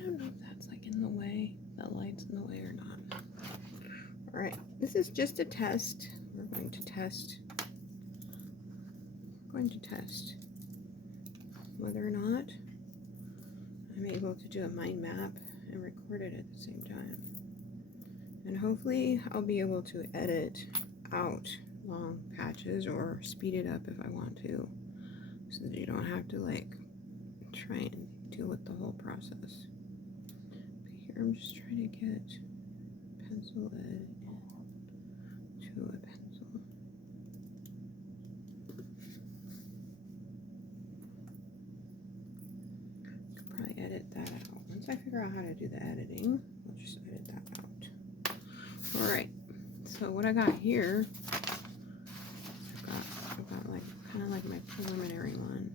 don't know if that's like in the way, that light's in the way or not. All right, this is just a test. We're going to test whether or not I'm able to do a mind map and record it at the same time. And hopefully I'll be able to edit out long patches or speed it up if I want to, so that you don't have to like try and deal with the whole process. But here I'm just trying to get pencil edit to a pencil. Could probably edit that out. Once I figure out how to do the editing, I'll just edit that out. Alright, so what I got here, I've got like kind of like my preliminary one.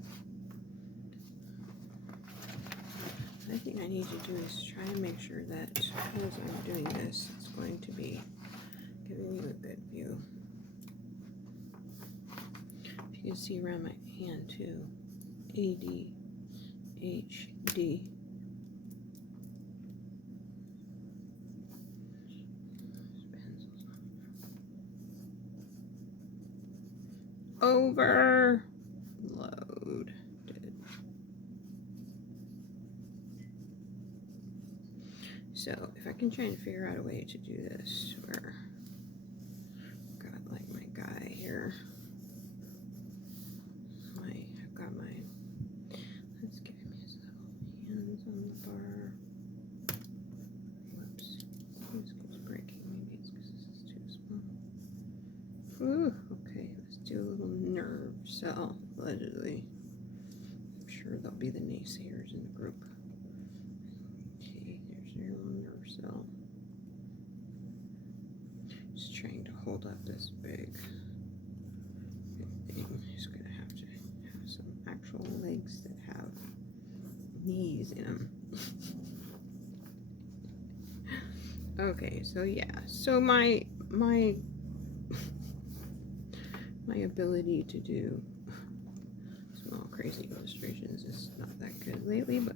I think I need to do is try and make sure that as I'm doing this, it's going to be giving you a good view. If you can see around my hand too, ADHD. Overload. So if I can try and figure out a way to do this where I've got like my guy here. I've got my, let's get him his little hands on the bar. Whoops. This keeps breaking. Maybe it's because this is too small. Ooh, okay, let's do a little nerve cell, allegedly. I'm sure there'll be the naysayers in the group. Okay, there's your little nerve cell. Just trying to hold up this big thing. Just gonna have to have some actual legs that have knees in them. Okay, so yeah, so my ability to do small crazy illustrations is not that good lately, but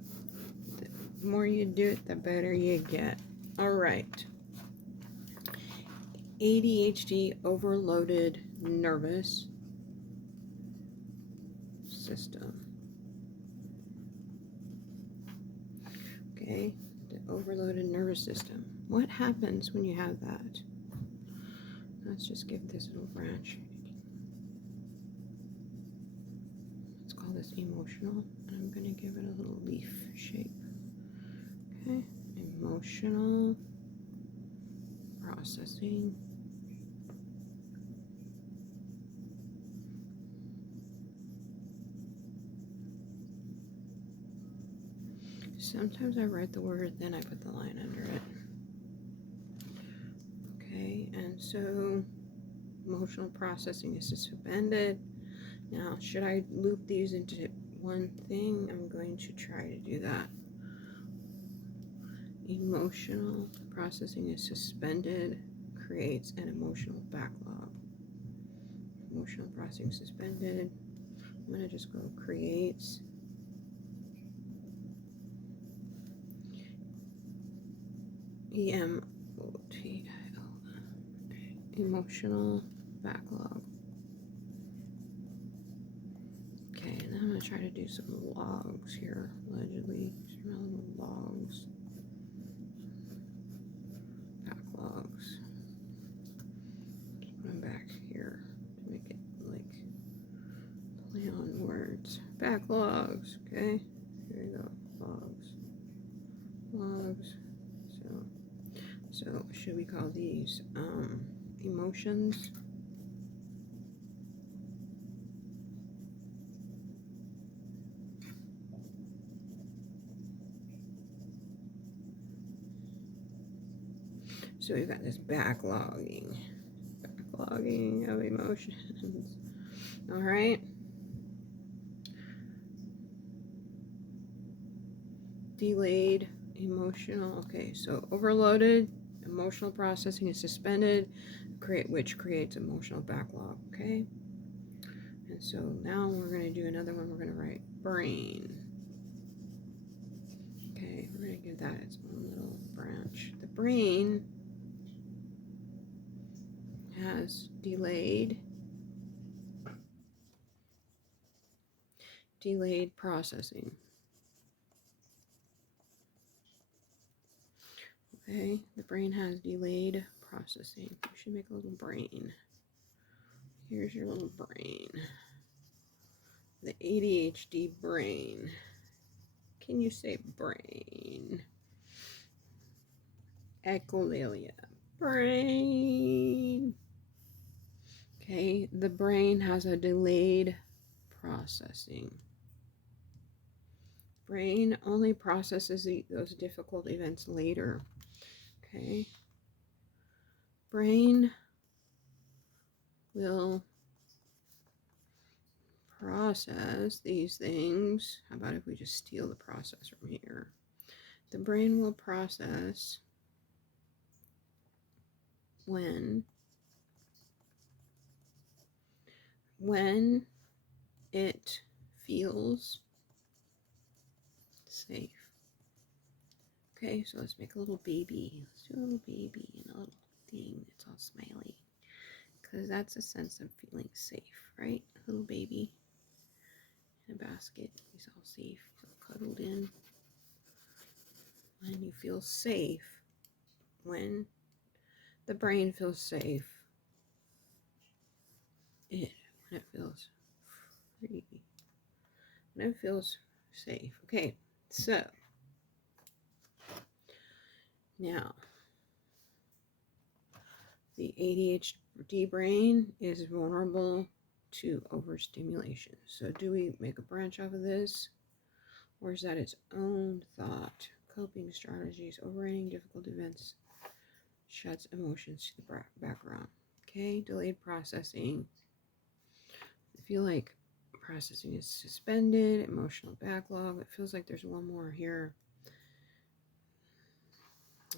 the more you do it, the better you get. All right. ADHD overloaded nervous system. Okay, the overloaded nervous system. What happens when you have that? Let's just give this little branch. Let's call this emotional, and I'm going to give it a little leaf shape. Okay, emotional processing. Sometimes I write the word, then I put the line under it. Okay, and so emotional processing is suspended. Now, should I loop these into one thing? I'm going to try to do that. Emotional processing is suspended, creates an emotional backlog. Emotional processing suspended. I'm going to just go creates. EMOTIO. Emotional backlog. Okay, and then I'm going to try to do some logs here, allegedly. Some little logs. Backlogs. Just put them back here to make it like play on words. Backlogs, okay? Here we go. Logs. Logs. So should we call these emotions? So we've got this backlogging of emotions. All right. Delayed emotional. Okay, so overloaded emotional processing is suspended, which creates emotional backlog. Okay. And so now we're going to do another one. We're going to write brain. Okay, we're going to give that its own little branch. The brain has delayed processing. Okay, the brain has delayed processing. We should make a little brain. Here's your little brain. The ADHD brain. Can you say brain? Echolalia. Brain. Okay, the brain has a delayed processing. Brain only processes those difficult events later. Okay. Brain will process these things. How about if we just steal the process from here? The brain will process when it feels safe. Okay, so let's make a little baby. Let's do a little baby and a little thing that's all smiley. Because that's a sense of feeling safe, right? A little baby in a basket. He's all safe, cuddled in. When you feel safe, when the brain feels safe, when it feels free, when it feels safe. Okay, so now the ADHD brain is vulnerable to overstimulation. So do we make a branch off of this? Or is that its own thought? Coping strategies, overriding difficult events, shuts emotions to the background. Okay, delayed processing. I feel like processing is suspended, emotional backlog. It feels like there's one more here.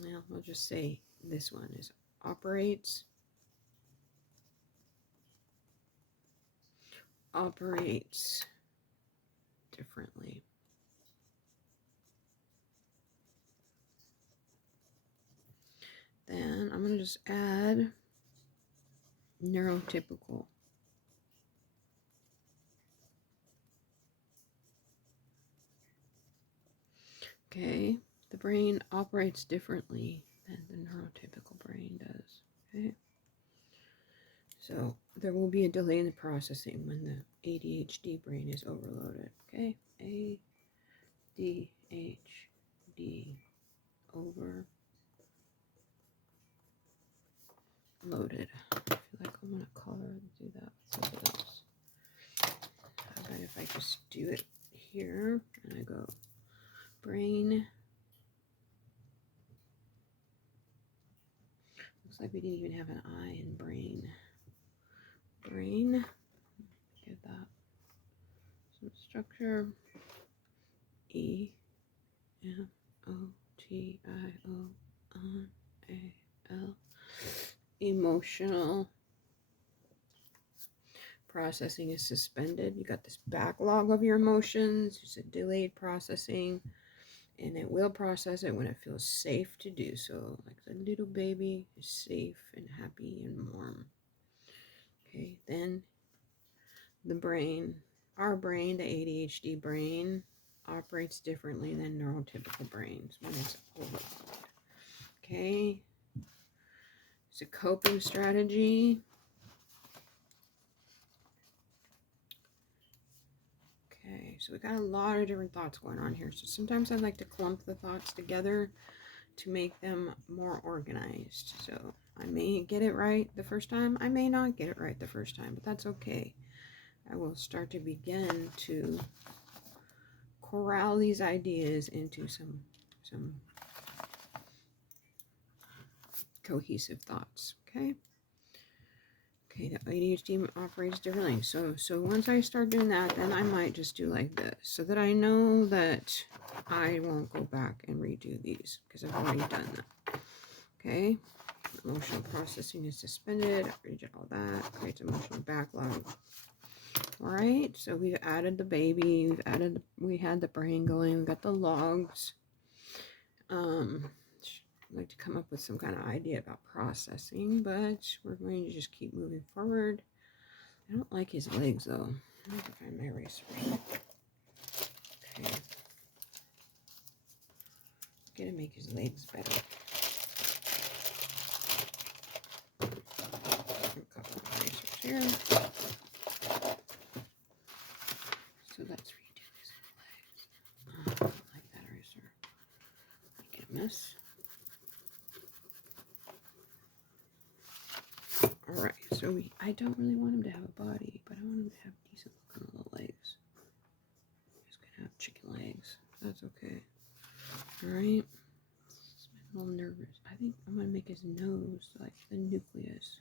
Well, I'll just say this one is operates differently. Then I'm going to just add neurotypical. Okay, the brain operates differently than the neurotypical brain does. Okay, so there will be a delay in the processing when the ADHD brain is overloaded. Okay, ADHD overloaded. I feel like I'm going to color and do that with something else. How about if I just do it here and I go brain. Looks like we didn't even have an I in brain. Brain. Give that some structure. EMOTIONAL. Emotional processing is suspended. You got this backlog of your emotions. It's a delayed processing. And it will process it when it feels safe to do so. Like the little baby is safe and happy and warm. Okay, then the brain, our brain, the ADHD brain, operates differently than neurotypical brains when it's overloaded. Okay, it's a coping strategy. Okay, so we got a lot of different thoughts going on here. So sometimes I like to clump the thoughts together to make them more organized. So I may get it right the first time. I may not get it right the first time, but that's okay. I will start to begin to corral these ideas into some cohesive thoughts. Okay. Okay, the ADHD operates differently. So once I start doing that, then I might just do like this so that I know that I won't go back and redo these because I've already done that. Okay. Emotional processing is suspended. Read all that. Creates emotional backlog. All right. So we've added the baby. We had the brain going. We got the logs. I'd like to come up with some kind of idea about processing, but we're going to just keep moving forward. I don't like his legs though. I need to find my erasers. Okay. Gotta make his legs better. A couple of erasers here. So let's redo his legs. I don't like that eraser. Make it a mess. Alright, so I don't really want him to have a body, but I want him to have decent looking little legs. He's gonna have chicken legs. That's okay. Alright. I'm a little nervous. I think I'm gonna make his nose like the nucleus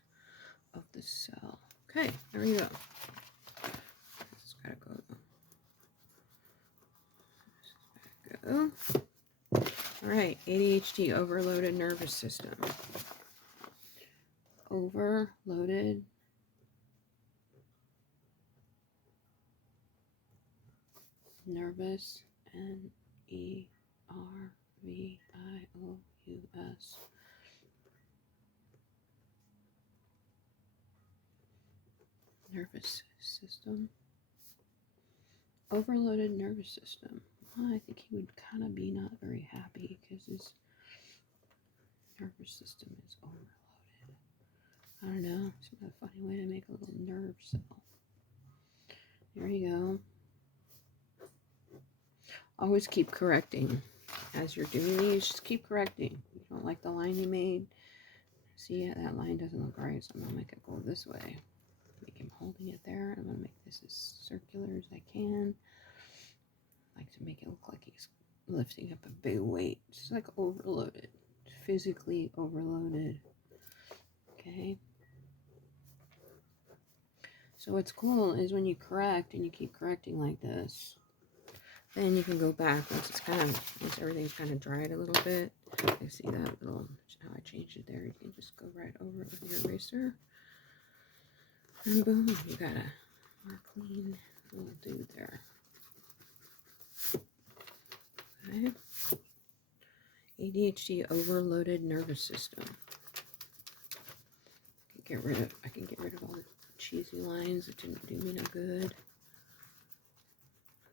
of the cell. Okay, there we go. This has gotta go though. This has gotta go. Alright, ADHD, overloaded nervous system. Overloaded nervous, NERVIOUS. Nervous system. Overloaded nervous system. Well, I think he would kind of be not very happy because his nervous system is overloaded. I don't know. It's a funny way to make a little nerve cell. There you go. Always keep correcting. As you're doing these, just keep correcting. You don't like the line you made? See, yeah, that line doesn't look right, so I'm going to make it go this way. Make him holding it there. I'm going to make this as circular as I can. I like to make it look like he's lifting up a big weight. Just like overloaded. Physically overloaded. Okay. So what's cool is when you correct and you keep correcting like this, then you can go back once everything's kind of dried a little bit. I see that little, how I changed it there. You can just go right over it with your eraser. And boom, you got a more clean little dude there. Okay. ADHD, overloaded nervous system. I can get rid of all the cheesy lines that didn't do me no good.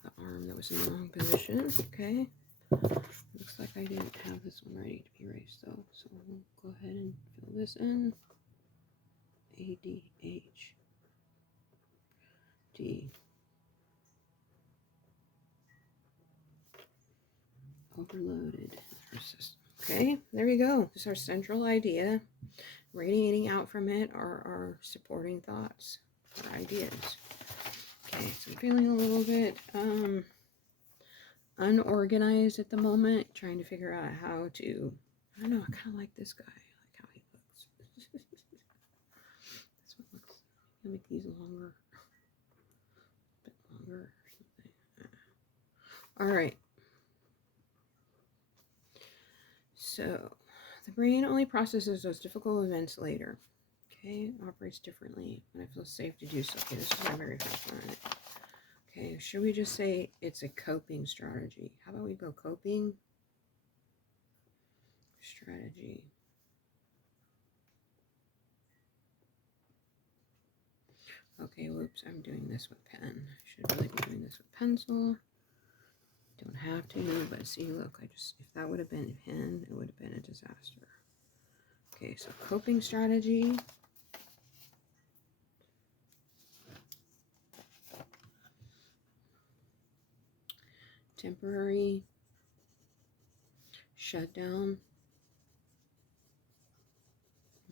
The arm that was in the wrong position. Okay. Looks like I didn't have this one ready to be erased though. So we'll go ahead and fill this in. ADHD. Overloaded nervous system. Okay, there you go. This is our central idea. Radiating out from it are our supporting thoughts or ideas. Okay, so I'm feeling a little bit unorganized at the moment, trying to figure out how to, I don't know, I kind of like this guy. I like how he looks. This one looks, I'll make these longer. A bit longer or something. All right. So, the brain only processes those difficult events later. Okay, it operates differently when it feels safe to do so. Okay, this is my very first one. Okay, should we just say it's a coping strategy? How about we go coping strategy? Okay, whoops, I'm doing this with pen. I should really be doing this with pencil. Don't have to, but see, look, if that would have been pen, it would have been a disaster. Okay, so coping strategy. Temporary shutdown.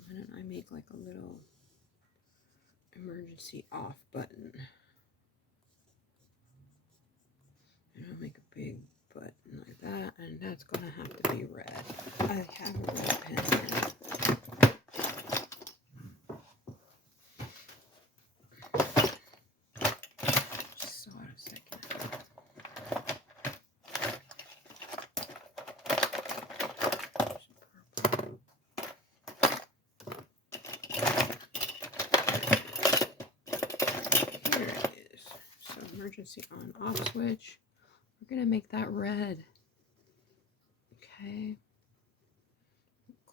Why don't I make like a little emergency off button? And I'll make a big button like that, and that's gonna have to be red. I have a red pen here. Just saw it a second ago. Here it is. So emergency on off switch. We're gonna make that red. Okay.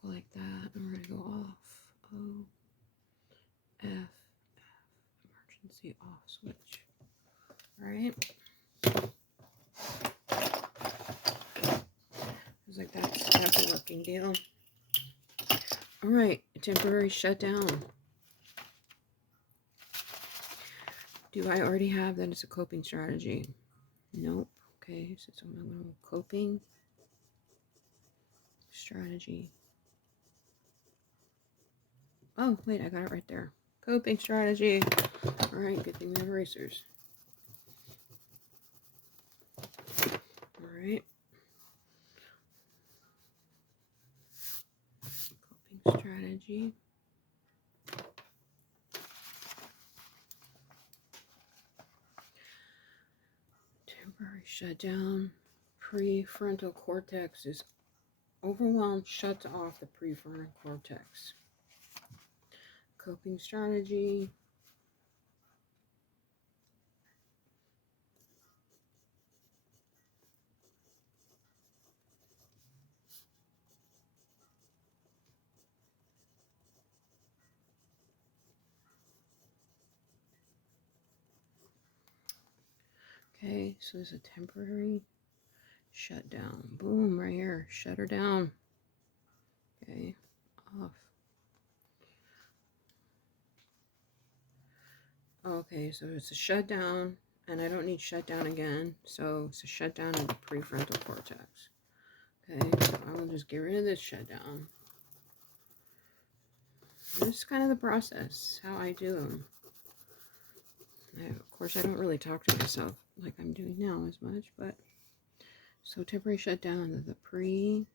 Go like that. And we're going to go off. O, F, emergency off switch. All right. It's like that's a working deal. All right. Temporary shutdown. Do I already have that it's a coping strategy? Nope. Okay, so I'm going to go coping strategy. Oh, wait, I got it right there. Coping strategy. All right, good thing we have erasers. All right. Coping strategy. Temporary shutdown. Prefrontal cortex is overwhelmed, shuts off the prefrontal cortex. Coping strategy. Okay, so there's a temporary shutdown. Boom, right here. Shut her down. Okay, off. Okay, so it's a shutdown, and I don't need shutdown again. So it's a shutdown of the prefrontal cortex. Okay, so I will just get rid of this shutdown. This is kind of the process, how I do them. Of course, I don't really talk to myself like I'm doing now as much, but so temporary shutdown of the pre.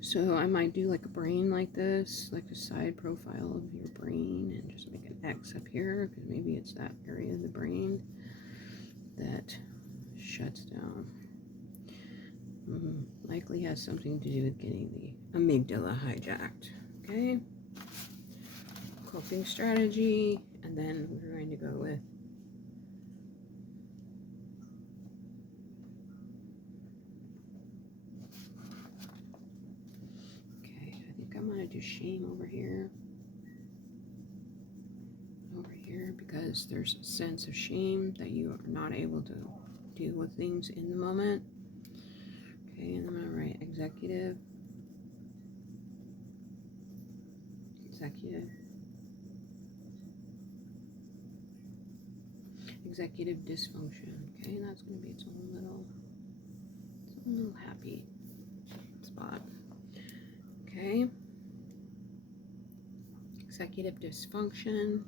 So I might do like a brain like this, like a side profile of your brain, and just make an X up here, because maybe it's that area of the brain that shuts down. Likely has something to do with getting the amygdala hijacked. Okay. Coping strategy, and then we're going to go with I think I'm going to do shame over here, because there's a sense of shame that you are not able to deal with things in the moment. Okay, and I'm going to write executive dysfunction. Okay, and that's going to be its own little happy spot. Okay, executive dysfunction.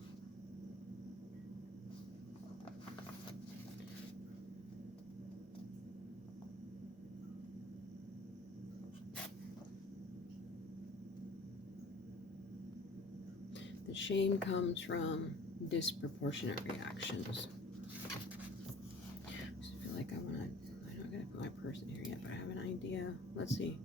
The shame comes from disproportionate reactions. I just feel like I'm not going to put my person here yet, but I have an idea. Let's see.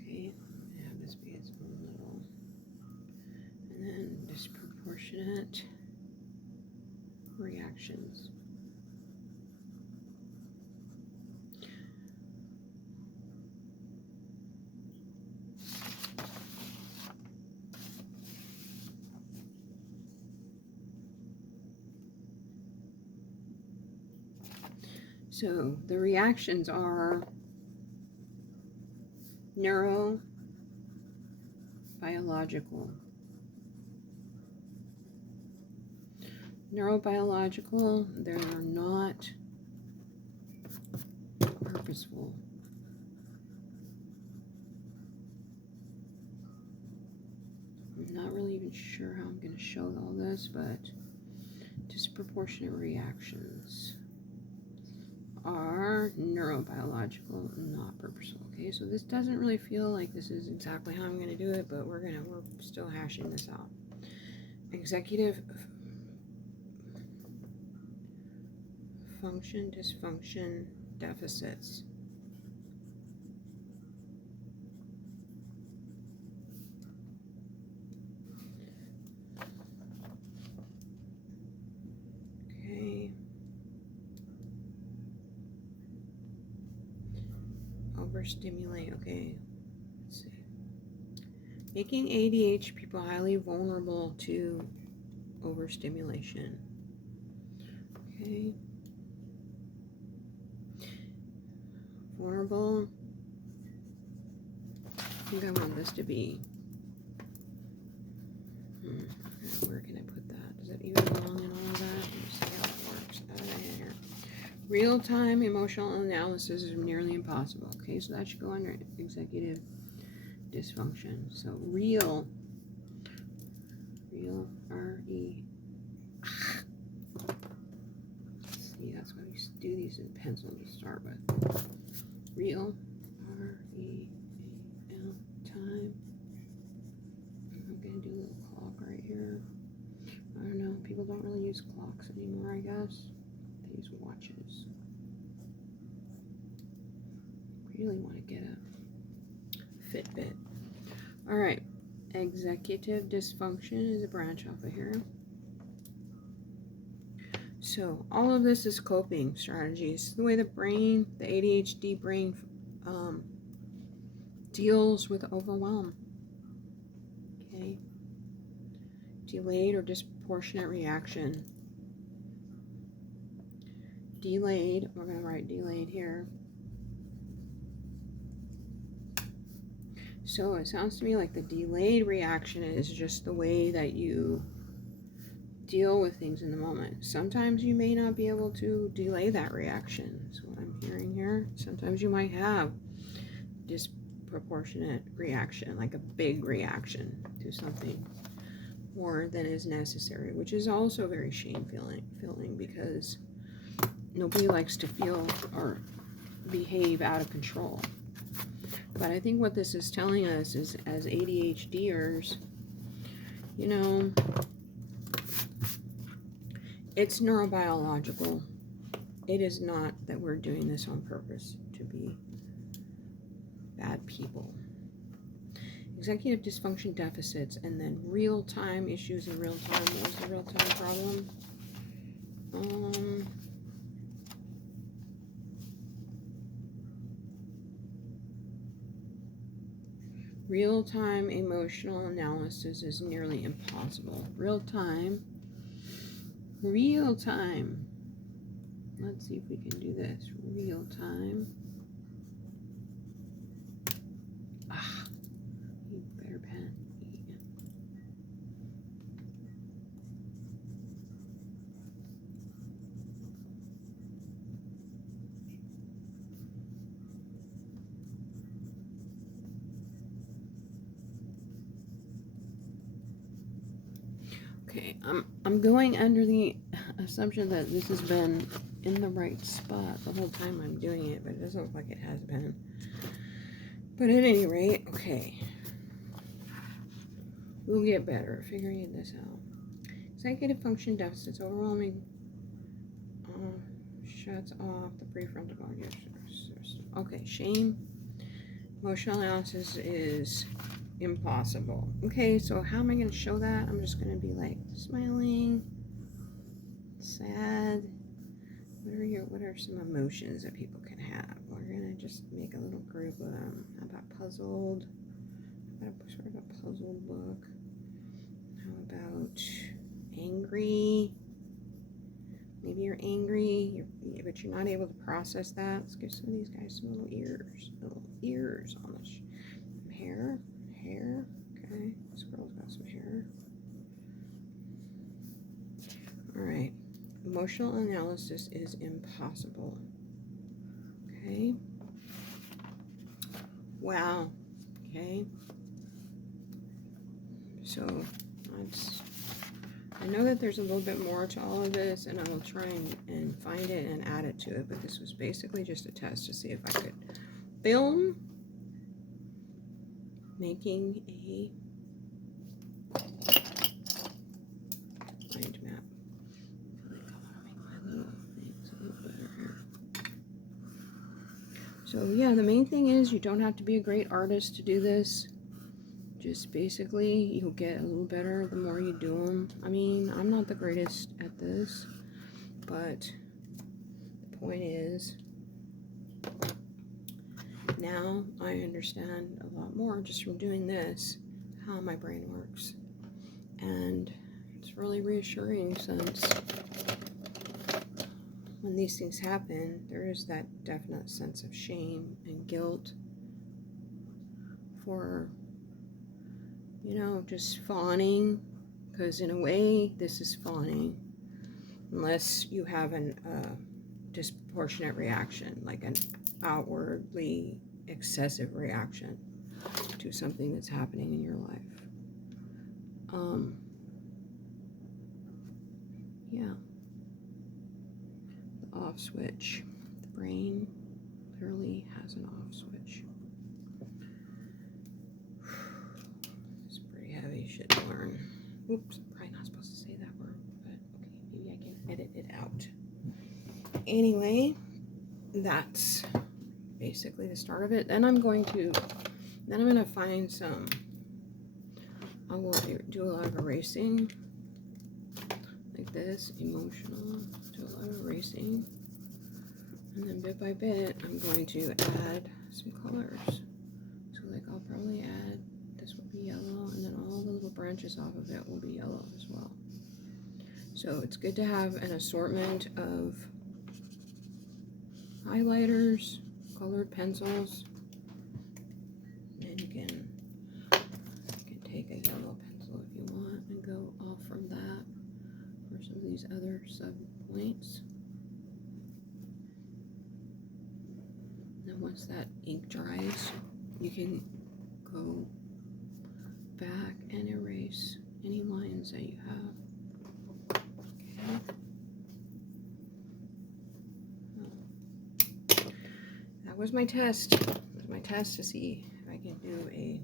Okay, have this be its own little, and then disproportionate reactions. So the reactions are neurobiological. They are not purposeful. I'm not really even sure how I'm going to show all this, but disproportionate reactions are neurobiological, not purposeful. Okay, so this doesn't really feel like this is exactly how I'm going to do it, but we're still hashing this out. Executive function, dysfunction, deficits. Okay. Overstimulate. Okay. Let's see. Making ADHD people highly vulnerable to overstimulation. Okay. Vulnerable. I think I want this to be. Where can I put that? Does it even belong in all of that? Let me see how it works. Out of here. Real-time emotional analysis is nearly impossible. Okay, so that should go under executive dysfunction. So real, R-E. See, that's why we do these in pencil to start with. Real, R-E-A-L, time. I'm going to do a little clock right here. I don't know, people don't really use clocks anymore, I guess. They use watches. Really want to get a Fitbit. All right, executive dysfunction is a branch off of here. So all of this is coping strategies. The way the brain, the ADHD brain, deals with overwhelm. Okay. Delayed or disproportionate reaction. Delayed, we're going to write delayed here. So it sounds to me like the delayed reaction is just the way that you deal with things in the moment. Sometimes you may not be able to delay that reaction. That's what I'm hearing here. Sometimes you might have disproportionate reaction, like a big reaction to something more than is necessary, which is also very shame-filling because nobody likes to feel or behave out of control. But I think what this is telling us is, as ADHDers, you know, it's neurobiological. It is not that we're doing this on purpose to be bad people. Executive dysfunction deficits, and then real-time issues in real time. What's the real-time problem? Real-time emotional analysis is nearly impossible. Real-time. Let's see if we can do this. Real-time. You better pen. Okay, I'm going under the assumption that this has been in the right spot the whole time I'm doing it, but it doesn't look like it has been. But at any rate, okay. We'll get better at figuring this out. Executive function deficits, overwhelming, shuts off the prefrontal cortex. Okay, shame. Emotional analysis is impossible. Okay, so how am I going to show that? I'm just going to be like smiling, sad. What are some emotions that people can have? We're going to just make a little group of them. How about puzzled? How about sort of a puzzled look? How about angry? Maybe you're angry, but you're not able to process that. Let's give some of these guys some little ears on the hair. Okay, this girl's got some hair. All right, emotional analysis is impossible. Okay. Wow. Okay. So I know that there's a little bit more to all of this, and I will try and find it and add it to it, but this was basically just a test to see if I could film making a mind map. I want to make my little things a little better. So yeah, the main thing is you don't have to be a great artist to do this. Just basically, you'll get a little better the more you do them. I mean, I'm not the greatest at this, but the point is, now I understand a lot more just from doing this, how my brain works. And it's really reassuring, since when these things happen, there is that definite sense of shame and guilt for, you know, just fawning, because in a way, this is fawning, unless you have an disproportionate reaction, like an outwardly excessive reaction to something that's happening in your life. Yeah. The off switch. The brain clearly has an off switch. It's pretty heavy shit to learn. Oops, probably not supposed to say that word, but okay, maybe I can edit it out. Anyway, that's basically the start of it. Then I'm going to find some, I will do a lot of erasing, like this, emotional, do a lot of erasing, and then bit by bit, I'm going to add some colors. So like I'll probably add, this will be yellow, and then all the little branches off of it will be yellow as well. So it's good to have an assortment of highlighters, colored pencils, and you can take a yellow pencil if you want and go off from that for some of these other sub points. And once that ink dries, you can go back and erase any lines that you have. Okay. That was my test. That was my test to see if I can do a,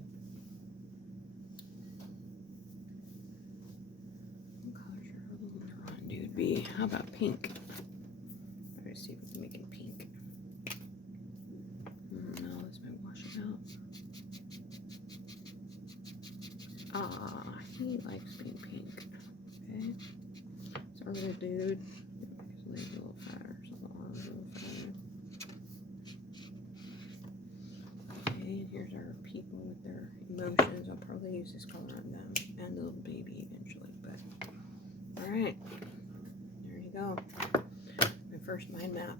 what color your little drawing dude be? How about pink? Let's see if we can make it pink. No, this might wash it out. Ah, he likes being pink. Okay. It's our little dude. His legs a little fatter, so the arms a little fatter. Okay, and here's our people with their emotions. I'll probably use this color on them and the little baby eventually, but alright. There you go. My first mind map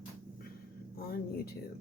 on YouTube.